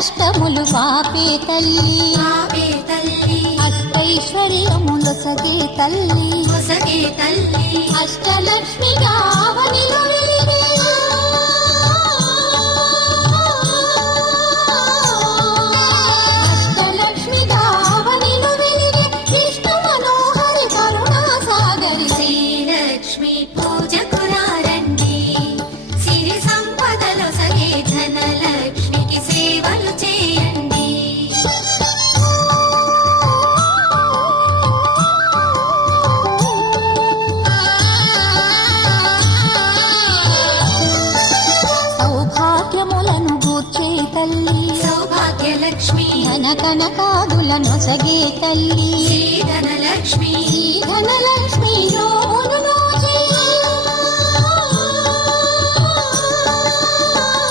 కష్టములు పాపే తల్లి అష్టైశ్వర్యములొసగే తల్లి అష్టలక్ష్మి గావనిలో వెలిగే అష్టలక్ష్మి గావనిలో వెలిగే విష్ణు మనోహరి కరుణా సాగరి శ్రీలక్ష్మి పూజకు రండి సిరి సంపదలొసగే ధనలక్ష్మికి సేవలు చేయండి. సౌభాగ్యములను గూర్చే తల్లి సౌభాగ్యలక్ష్మి ధన కనకాదులను సగే తల్లి శ్రీ ధనలక్ష్మి ధనలక్ష్మి